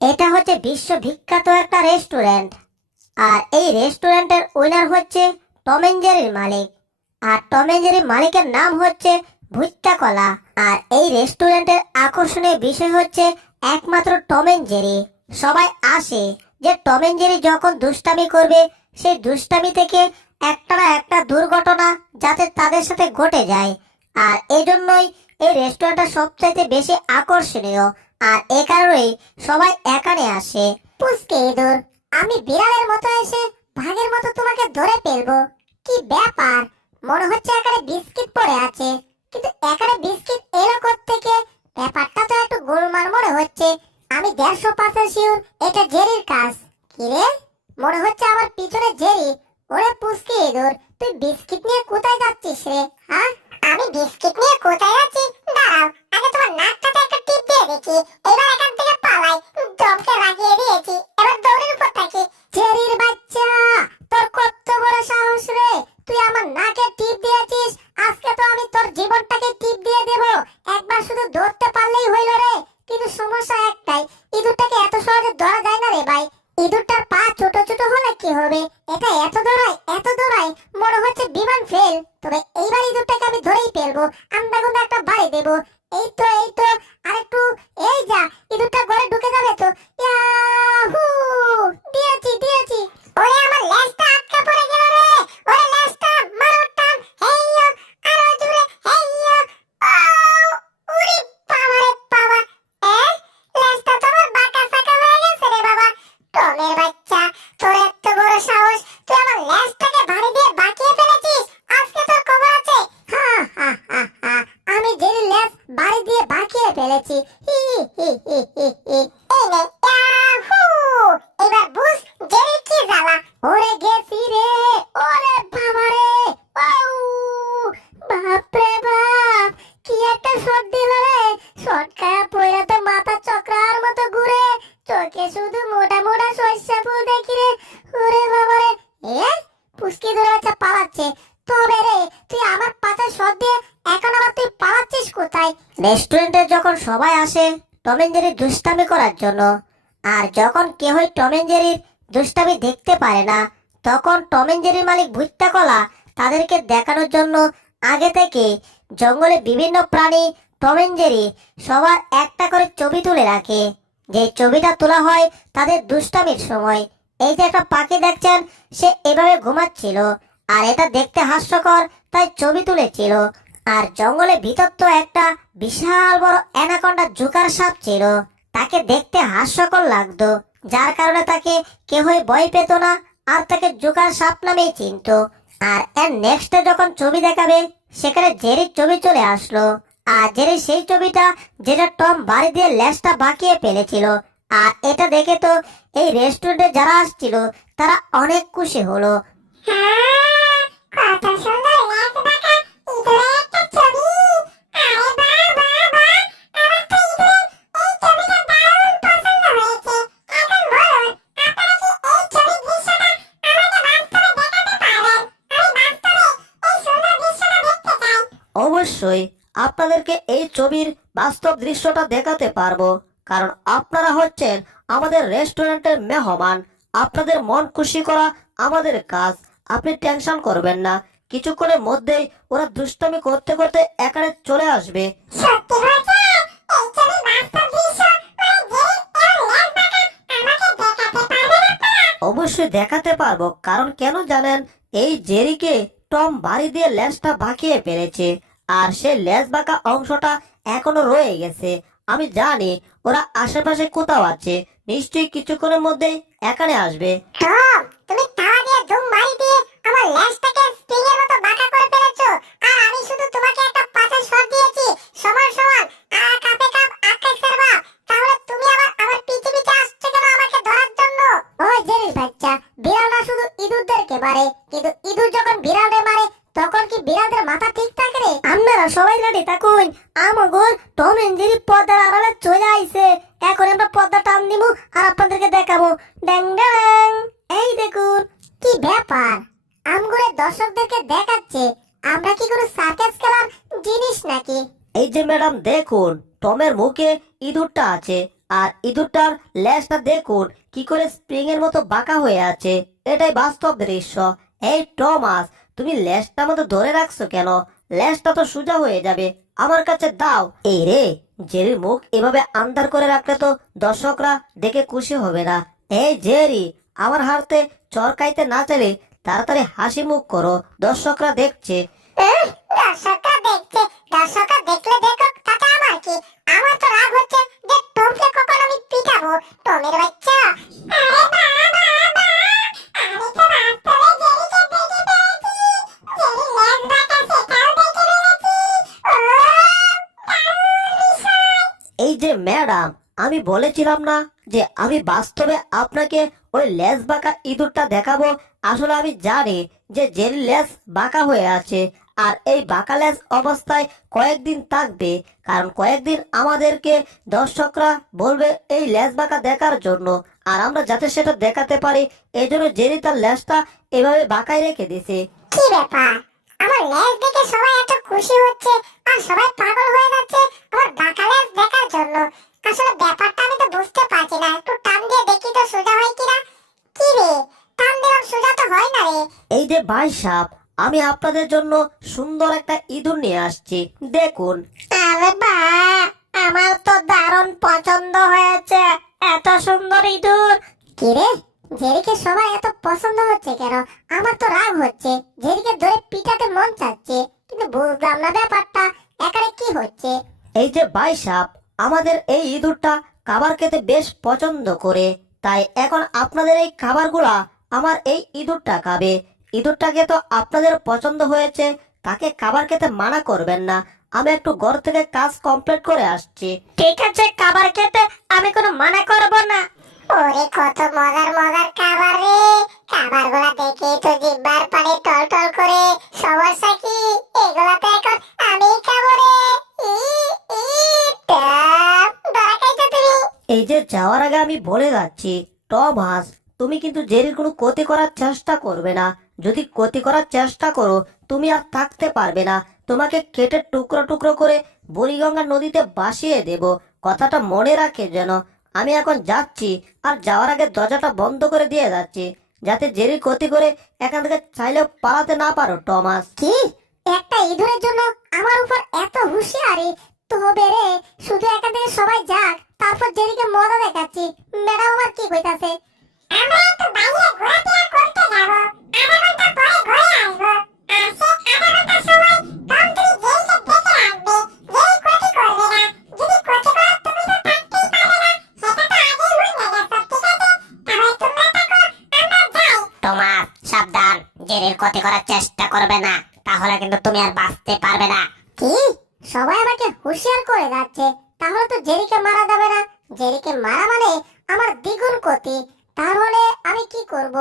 এটা হচ্ছে বিশ্ববিখ্যাত একটা রেস্টুরেন্ট। আর এই রেস্টুরেন্টের ওনার হচ্ছে টম এন্ড জেরির মালিক। আর টম এন্ড জেরির মালিকের নাম হচ্ছে ভুট্টা কলা। আর এই রেস্টুরেন্টের আকর্ষণীয় বিষয় হচ্ছে একমাত্র টম এন্ড জেরি। সবাই আসে যে টম এন্ড জেরি যখন দুষ্টামি করবে, সেই দুষ্টামি থেকে একটা না একটা দুর্ঘটনা যাতে তাদের সাথে ঘটে যায়। আর এজন্যই এই রেস্টুরেন্টটা সবচাইতে বেশি আকর্ষণীয়। আর এ কারণেই সবাই এখানে আসে। পুচকে ইঁদুর, আমি বিড়ালের মতো এসে ভাগের মতো তোমাকে ধরে ফেলবো। কি ব্যাপার? মনে হচ্ছে এখানে বিস্কিট পড়ে আছে, কিন্তু এখানে বিস্কিট এলো কোত্থেকে? ব্যাপারটা তো একটু গোলমাল মনে হচ্ছে। আমি 150% শিওর এটা জেরির কাজ। কি রে, মনে হচ্ছে আমার পিছনে জেরি। ওরে পুচকে ইঁদুর, তুই বিস্কিট নিয়ে কোথায় যাচ্ছিস রে? হ্যাঁ, আমি বিস্কিট নিয়ে কোথায় যাচ্ছি? দাঁড়াও, আগে তোমার নাকটাতে একটা টিপ দিয়ে দেখি। এবার এখান থেকে পালাই। দমকে লাগিয়ে দিয়েছি, এবার দৌড়ের উপর থাকি। জেরির বাচ্চা, তোর কত বড় সাহস রে! তুই আমার নাকে টিপ দিয়েছিস। আজকে তো আমি তোর জীবনটাকে টিপ দিয়ে দেব। একবার শুধু ধরতে পারলেই হইল রে। কিন্তু সমস্যা একটাই, ইঁদুরটাকে এত সহজে ধরা যায় না রে ভাই। ইঁদুরটার পা ছোট ছোট হলে কি হবে? এটা এত দৌড়ায় এত দৌড়ায়, মনে হচ্ছে বিমান ফেল। তবে এইবার ইঁদুরটাকে আমি ধরেই ফেলবো। আন্দাগুন্দা একটা বাড়ি দেবো। এই তো এই তো, আরেকটু। এই যা, ইঁদুরটা ঘরে ঢুকে যাবে তো। ইয়াহু! দিয়েছি দিয়েছি। ওরে আমার লেজটা আটকা পড়ে গেল রে। ওরে লেজটা মারো টান। হেইয়ো, আরো জোরে হেইয়ো। ওরে বাবা রে বাবা। লেজটা তো আমার বাঁকা সাকা হয়ে গেছে রে বাবা। টমের বাচ্চা, তোর এত বড় সাহস! তুই আমার লেজটাকে ভারী দিয়ে বাঁকিয়ে ফেলেছিস। আজকে তোর খবর আছে। হা হা হা হা, আমি জেরি লেজ ভারী দিয়ে বাঁকিয়ে ফেলেছি। হি হি হি হি হি। এই নে, ইয়াহু! এবার বুঝ জেরি কি জ্বালা। ওরে গেছি রে। ওরে বাবা রে। আউ! বাপ রে বাপ, কি একটা শট দিল রে। শট খায়া পয়রা তো মাথা চক্রার মতো ঘুরে। চোখে শুধু মোটা মোটা সর্ষে ফুল দেখি রে। ওরে বাবা রে। পুষ্কি ধরে বাচ্চা পালাচ্ছে। তবে রে, তুই আমার পাতা শট দিয়ে এখন আবার তুই পালাচ্ছিস কোথায়? রেস্টুরেন্টে যখন সবাই আসে টম এন্ড জেরির দুষ্টামি করার জন্য, আর যখন কেউই টম এন্ড জেরির দুষ্টামি দেখতে পারে না, তখন টম এন্ড জেরির মালিক ভুট্টা কলা তাদেরকে দেখানোর জন্য আগে থেকে জঙ্গলে বিভিন্ন প্রাণী টম এন্ড জেরি সবার একটা করে ছবি তুলে রাখে। যে ছবিটা তোলা হয় তাদের দুষ্টামির সময়। এই যে একটা পাখি দেখছেন, সে এভাবে ঘুমাচ্ছিল, আর এটা দেখতে হাস্যকর, তাই ছবি তুলেছিল। আর জঙ্গলের ভিতর তো একটা বিশাল বড় অ্যানাকোন্ডা জুকার সাপ ছিল। তাকে দেখতে হাস্যকর লাগতো, যার কারণে তাকে কেউই ভয় পেত না, আর তাকে জুকার সাপ নামেই চিনতো। আর এর নেক্সটে যখন ছবি দেখাবে, সেখানে জেরির ছবি চলে আসলো। আর জেরি সেই ছবিটা, যেটা টম বাড়ি দিয়ে লেজটা বাঁকিয়ে ফেলেছিল। আর এটা দেখে তো এই রেস্টুরেন্টে যারা আসছিল তারা অনেক খুশি হলো। কত সুন্দর লেজ বাঁকা ইঁদুরের একটা ছবি। আরে বাহ বাহ বাহ, আমার তো ইঁদুরের এই ছবিটা দারুণ পছন্দ হয়েছে। এখন বলুন, আপনারা কি এই ছবির দৃশ্যটা আমাকে বাস্তবে দেখাতে পারবেন? আমি বাস্তবে এই সুন্দর দৃশ্যটা দেখতে চাই। অবশ্যই আপনাদেরকে এই ছবির বাস্তব দৃশ্যটা দেখাতে পারবো, কারণ আপনারা হচ্ছেন আমাদের রেস্টুরেন্টের মেহমান। আপনাদের মন খুশি করা আমাদের কাজ। আপনি টেনশন করবেন না, কিছুক্ষণের মধ্যেই ওরা দুষ্টামি করতে করতে এখানে চলে আসবে। সত্যি বলছেন? এই ছবির বাস্তব দৃশ্য অবশ্যই দেখাতে পারবো, কারণ কেন জানেন? এই জেরিকে টম বাড়ি দিয়ে লেজটা বাঁকিয়ে ফেলেছে, আর সেই লেজ বাঁকা অংশটা এখনো রয়ে গেছে। আমি জানি ওরা আশেপাশে কোথাও আছে, নিশ্চয়ই কিছুক্ষণের মধ্যেই এখানে আসবে। টম, তুমি তাওয়া দিয়ে ধুম বাড়ি দিয়ে আমার লেজটাকে স্প্রিং এর মতো বাঁকা করে ফেলেছো, আর আমি শুধু তোমাকে একটা পাতা শট দিয়েছি সমান সমান। আর কাপে কাপ আকাশের বাপ, তাহলে তুমি আবার আমার পিছে পিছে আসছো কেন আমাকে ধরার জন্য? ওই জেরির বাচ্চা, বিড়ালরা শুধু ইঁদুরদেরকে মারে, কিন্তু ইঁদুর যখন বিড়ালদের মারে তখন কি বিড়ালদের মাথা ঠিক থাকে রে? আপনারা সবাই রেডি থাকুন, আমাগো টম এন্ড জেরি পর্দার আড়ালে চলে আইছে। এখন আমরা পর্দা টান দিমু আর আপনাদেরকে দেখাবো। ড্যাং ড্যাং। এই দেখুন, কি ব্যাপার? আমগুলো দর্শকদেরকে দেখাচ্ছে আমরা কি কোনো সার্কাস খেলার জিনিস নাকি? এই যে ম্যাডাম দেখুন, টমের মুখে ইঁদুরটা আছে, আর ইঁদুরটার লেজটা দেখুন কি করে স্প্রিং এর মতো বাঁকা হয়ে আছে। এটাই বাস্তব দৃশ্য। এই টমাস, তুমি লেজটা মতো ধরে রাখছো কেন? লেজটা তো সোজা হয়ে যাবে। আমার কাছে দাও। এই রে, জেরির মুখ এভাবে আন্দার করে রাখলে তো দর্শকরা দেখে খুশি হবে না। এই জেরি, আমার হাতে চরকাইতে না চাইলে তাড়াতাড়ি হাসি মুখ করো, দর্শকরা দেখছে। দর্শকরা দেখছে, দর্শকরা দেখলে দেখুক, তাতে আমার কি? আমার তো রাগ হচ্ছে যে টমকে কখন আমি পিটাবো। টমের বাচ্চা, আরে বাবা, আমি তো বাস্তবে জেরিকে দেখে ফেলেছি। জেরি লেজ বাঁকা সেটাও দেখে ফেলেছি। ও, দারুণ বিষয়। এই যে ম্যাডাম, আমি বলেছিলাম না যে আমি বাস্তবে আপনাকে ওই লেজ বাঁকা ইঁদুরটা দেখাবো। আসলে আমি জানি যে জেরির লেজ বাঁকা হয়ে আছে, আর এই বাঁকা লেজ অবস্থায় কয়েকদিন থাকবে, কারণ কয়েকদিন আমাদেরকে দর্শকরা বলবে এই লেজ বাঁকা দেখার জন্য। আর আমরা যাতে সেটা দেখাতে পারি, এই জন্য জেরি তার লেজটা এভাবে বাঁকায় রেখে দিছে। কি ব্যাপার? আমার লেজ দেখে সবাই এত খুশি হচ্ছে আর সবাই পাগল হয়ে যাচ্ছে আমার বাঁকা লেজ দেখার জন্য। আসলে ব্যাপারটা আমি তো বুঝতে পারছি না। একটু টান দিয়ে দেখি তো সোজা হয় কিনা। কি রে, টান দিলাম, সোজা তো হয় না রে। এই যে ভাই সাহেব, আমি আপনাদের জন্য সুন্দর একটা ইঁদুর নিয়ে আসছি, দেখুন। আরে বা, আমার তো দারুণ পছন্দ হয়েছে। এত সুন্দর ইঁদুর। কি রে, জেরিকে সবাই এত পছন্দ হচ্ছে কেন? আমার তো রাগ হচ্ছে। জেরিকে ধরে পিটাতে মন চাচ্ছে, কিন্তু বুঝলাম না ব্যাপারটা এখানে কি হচ্ছে। এই যে ভাই সাহেব, আমাদের এই ইঁদুরটা খাবার খেতে বেশ পছন্দ করে, তাই এখন আপনাদের এই খাবারগুলা আমার এই ইঁদুরটা খাবে। ইঁদুরটাকে তো আপনাদের পছন্দ হয়েছে, তাকে খাবার খেতে মানা করবেন না। আমি একটু ঘর থেকে কাজ কমপ্লিট করে আসছি। ঠিক আছে, খাবার খেতে আমি কোনো মানা করব না। ওরে কত মজার মজার খাবার রে। খাবারগুলা দেখে তো জিহ্বার পানি টলটল করে। সমস্যা কি? এগুলা তো এখন আমি খাবো রে। ই ই ধরা খাইছো তুমি। এই যে যাওয়ার আগে আমি বলে যাচ্ছি, টমাস, তুমি কিন্তু জেরির কোনো ক্ষতি করার চেষ্টা করবে না। যদি ক্ষতি করার চেষ্টা করো, তুমি আর থাকতে পারবে না। তোমাকে কেটে টুকরো টুকরো করে বুড়িগঙ্গা নদীতে ভাসিয়ে দেব। কথাটা মনে রাখে যেন। আমি এখন যাচ্ছি, আর যাওয়ার আগে দরজাটা বন্ধ করে দিয়ে যাচ্ছি, যাতে জেরির ক্ষতি করে এখান থেকে চাইলেও পালাতে না পারো, টমাস। কি? একটা ইঁদুরের জন্য আমার উপর এত হুঁশিয়ারি? তবে রে, শুধু এখান থেকে সবাই যাক, তারপর জেরিকে মজা দেখাচ্ছি। ম্যাডাম আমার কি কইতাছে? আমরা একটু বাইরে ঘোরাফেরা করতে যাব। আধা ঘন্টা পরে ঘুরে আসব। আর সে আধা ঘন্টা সময় টম তুমি জেরিকে দেখে রাখবে। জেরি ক্ষতি করবে না। যদি ক্ষতি করে তুমি তো থাকতেই পারবে না। সেটা তো আগেই বুঝে গেছো, ঠিক আছে? তাহলে তোমরা থাকো, আমরা যাই। তোমার সাবধান, জেরির ক্ষতি করার চেষ্টা করবে না, তাহলে কিন্তু তুমি আর বাঁচতে পারবে না। কি? সবাই আমাকে হুঁশিয়ার করে যাচ্ছে, তাহলে তো জেরিকে মারা যাবে না। জেরিকে মারা মানে আমার দ্বিগুণ ক্ষতি। তাহলে আমি কি করব?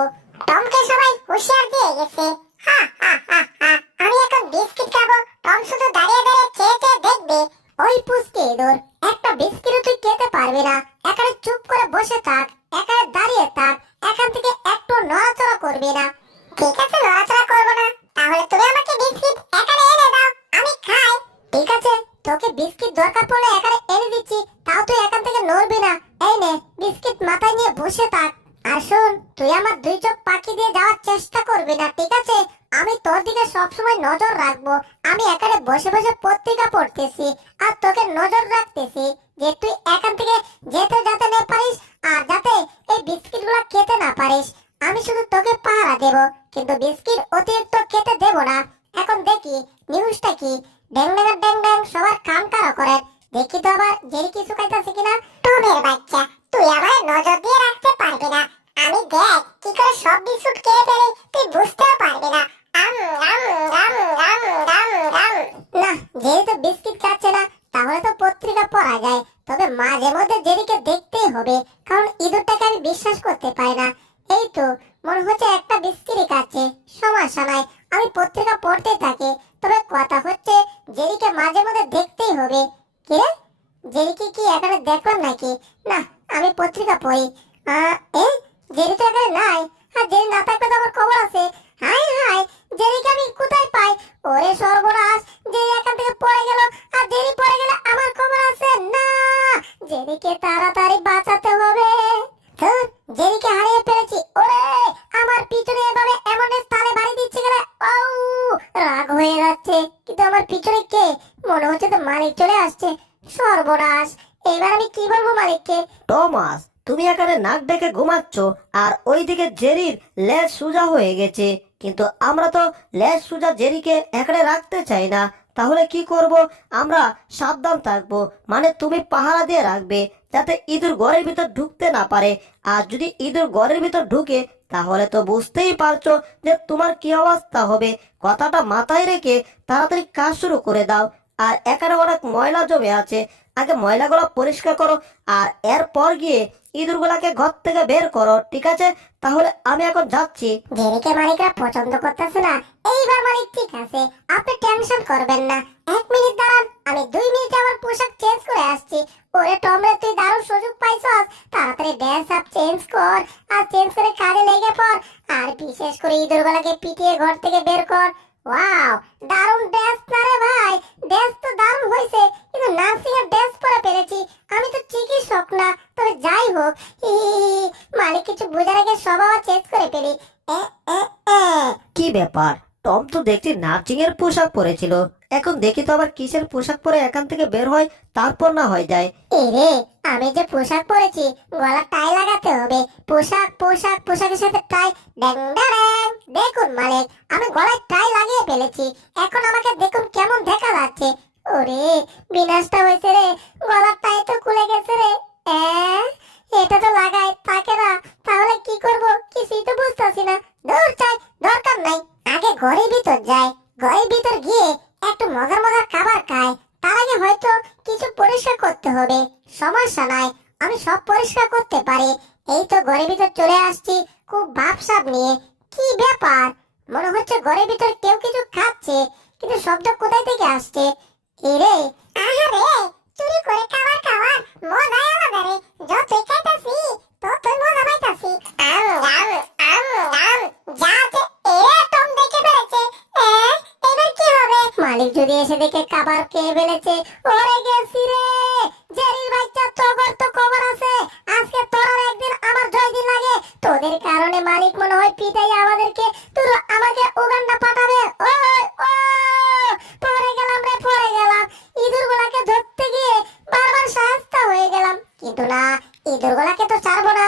টমকে সবাই হুঁশিয়ার দিয়ে গেছে। হা হা হা হা, আমি এখন বিস্কিট খাবো। টম শুধু দাঁড়িয়ে দাঁড়িয়ে চেয়ে চেয়ে দেখবে। ওই পুষ্টি ইঁদুর, একটা বিস্কিটও তুই খেতে পারবি না। এখানে চুপ করে বসে থাক, এখানে দাঁড়িয়ে থাক, এখান থেকে একটু নড়াচড়া করবি না। ঠিক আছে, নড়াচড়া করবো না। তাহলে তুমি আমাকে বিস্কিট এখানে এনে দাও, আমি খাই। ঠিক আছে, তোকে বিস্কিট দরকার পড়লে এখানে এনে দিচ্ছি, তাও তুই এখান থেকে নড়বি না। এই নে, বিস্কিট মাথায় নিয়ে বসে থাক। আর শোন, তুই আমার দুই চোখ পাখি দিয়ে যাওয়ার চেষ্টা করবি না, ঠিক আছে? আমি তোর দিকে সবসময় নজর রাখবো। আমি এখানে বসে বসে পত্রিকা পড়তেছি আর তোকে নজর রাখতেছি যে তুই এখান থেকে যেতে যাতে না পারিস, আর যাতে এই বিস্কিট গুলা খেতে না পারিস। আমি শুধু তোকে পাহারা দেব, কিন্তু বিস্কিট অতিরিক্ত খেতে দেব না। এখন দেখি নিউজটা কি। ড্যাং ড্যাং ড্যাং ড্যাং, সবার কান কারা করে। দেখি তো আবার জেরি কিছু খাইতাছে কিনা। টমের বাচ্চা, তুই আমার নজর দিয়ে রাখতে পারবি না। আমি দেখ কি করে সব বিস্কুট খেয়ে ফেলি, তুই বুঝতেও পারবি না। আম আম আম আম আম আম। না, জেরি তো বিস্কিট খাচ্ছে না, তাহলে তো পত্রিকা পড়া যায়। তবে মাঝে মধ্যে জেরিকে দেখতেই হবে, কারণ ইঁদুরটাকে আমি বিশ্বাস করতে পারি না। এই তো মনে হচ্ছে একটা বিস্কিটই খাচ্ছে। সমস্যা নাই, আমি পত্রিকা পড়তে থাকি। তবে কথা হচ্ছে জেরিকে মাঝে মধ্যে দেখতেই হবে। কি রে, জেরিকে কি এখানে দেখলাম নাকি? না, আমি পত্রিকা পড়ি। এ, জেরি তো এখানে নাই। আর জেরি না থাকলে তো আমার খবর আছে। হাই হাই, জেরিকে আমি কোথায় পাই? ওরে সর্বনাশ, জেরি এখান থেকে পড়ে গেল, আর জেরি পড়ে গেলে আমার খবর আছে না। জেরিকে তাড়াতাড়ি বাঁচাতে হবে। ধুর, জেরিকে হারিয়ে ফেলেছি। ওরে, আমার পিছনে এভাবে এমন স্থানে বাড়ি দিচ্ছে গেলে রাগ হয়ে যাচ্ছে। কিন্তু আমার পিছনে কে? মনে হচ্ছে তো মালিক চলে আসছে। সর্বনাশ, এবার আমি কি বলবো মালিককে? টমাস, তুমি এখানে নাক ডেকে ঘুমাচ্ছ, আর ওইদিকে জেরির লেজ সোজা হয়ে গেছে। কিন্তু আমরা তো লেজ সোজা জেরিকে এখানে রাখতে চাই না। তাহলে কি করব? আমরা সাবধান থাকবো, মানে তুমি পাহারা দিয়ে রাখবে যাতে ইঁদুর ঘরের ভিতর ঢুকতে না পারে। আর যদি ইঁদুর ঘরের ভিতর ঢুকে, তাহলে তো বুঝতেই পারছো যে তোমার কি অবস্থা হবে। কথাটা মাথায় রেখে তাড়াতাড়ি কাজ শুরু করে দাও। আর এখানে অনেক ময়লা জমে আছে, আগে ময়লাগুলো পরিষ্কার করো, আর এরপর গিয়ে ইঁদুরগুলাকে ঘর থেকে বের করো, ঠিক আছে? তাহলে আমি এখন যাচ্ছি। জেরিকে মালিকরা পছন্দ করতেছে না। এইবার মালিক ঠিক আছে, আপনি টেনশন করবেন না। 1 মিনিট দাঁড়ান, আমি 2 মিনিটে আমার পোশাক চেঞ্জ করে আসছি। ওরে টমরে, তুই দারুণ সুযোগ পাইছস। তাড়াতাড়ি ড্রেস আপ চেঞ্জ কর, আর চেঞ্জ করে কাজে লেগে পড়। আর বিশেষ করে ইঁদুরগুলোকে পিটিয়ে ঘর থেকে বের কর। ওয়াও, দারুণ ড্রেস না রে ভাই? ড্রেস তো দারুণ হয়েছে, কিন্তু নার্সিং এর ড্রেস পরে পেরেছি। আমি তো চিকিৎসক না, তবে যাই হোক, মালিক কিছু বোঝার আগে সব আবার চেঞ্জ করে ফেলি। এ, এ, এ। কি ব্যাপার? টম তো দেখছি নার্সিং এর পোশাক পরেছিল, এখন দেখি তো আবার কিসের পোশাক পরে এখান থেকে বের হয়, তারপর না হয়ে যায়। এরে, আমি যে পোশাক পরেছি, গলা টাই লাগাতে হবে। পোশাক পোশাক পোশাকের সাথে টাই। ড্যাং ড্যাং। দেখুন মালিক, আমি গলায় টাই লাগিয়ে ফেলেছি। এখন আমাকে দেখুন কেমন দেখা যাচ্ছে। ওরে, বিনাশটা হয়েছে রে, গলার টাই তো খুলে গেছে রে। এ, এটা তো লাগাই থাকে না, তাহলে কি করব কিছুই তো বুঝতেছি না। দূর চাই, দরকার নাই। আগে ঘরের ভিতর যাই, ঘরের ভিতর গিয়ে একটু মজার মজার খাবার খাই। তার আগে হয়তো কিছু পরিষ্কার করতে হবে। সমস্যা নাই, আমি সব পরিষ্কার করতে পারি। এই তো ঘরের ভিতর চলে আসছি, খুব ভাবসাব নিয়ে। কি ব্যাপার? মনে হচ্ছে ঘরের ভিতর কেউ কিছু খাচ্ছে, কিন্তু শব্দ কোথায় থেকে আসছে? এরে, আহারে, চুরি করে খাবার খাওয়ার মজাই আলাদা রে। যতই খাইতাছি ততই মজা পাইতাছি। যাতে এরে টম দেখে ফেলেছে। এবার কি হবে? মালিক যদি এসে দেখে খাবার খেয়ে ফেলেছে, ওরে গেছি রে। জেরির বাচ্চা, তোর তো খবর আছে। আজকে তোর আর একদিন আমার 2 দিন লাগে। তোদের কারণে মালিক মনে হয় পিটাই আমাদেরকে, তোর আমাকে উগান্ডা পাঠাবে। ওই ও, পড়ে গেলাম রে, পড়ে গেলাম। ইঁদুরগুলাকে ধরতে গিয়ে বারবার শাস্তা হয়ে গেলাম, কিন্তু না, ইঁদুরগুলাকে তো ছাড়বো না।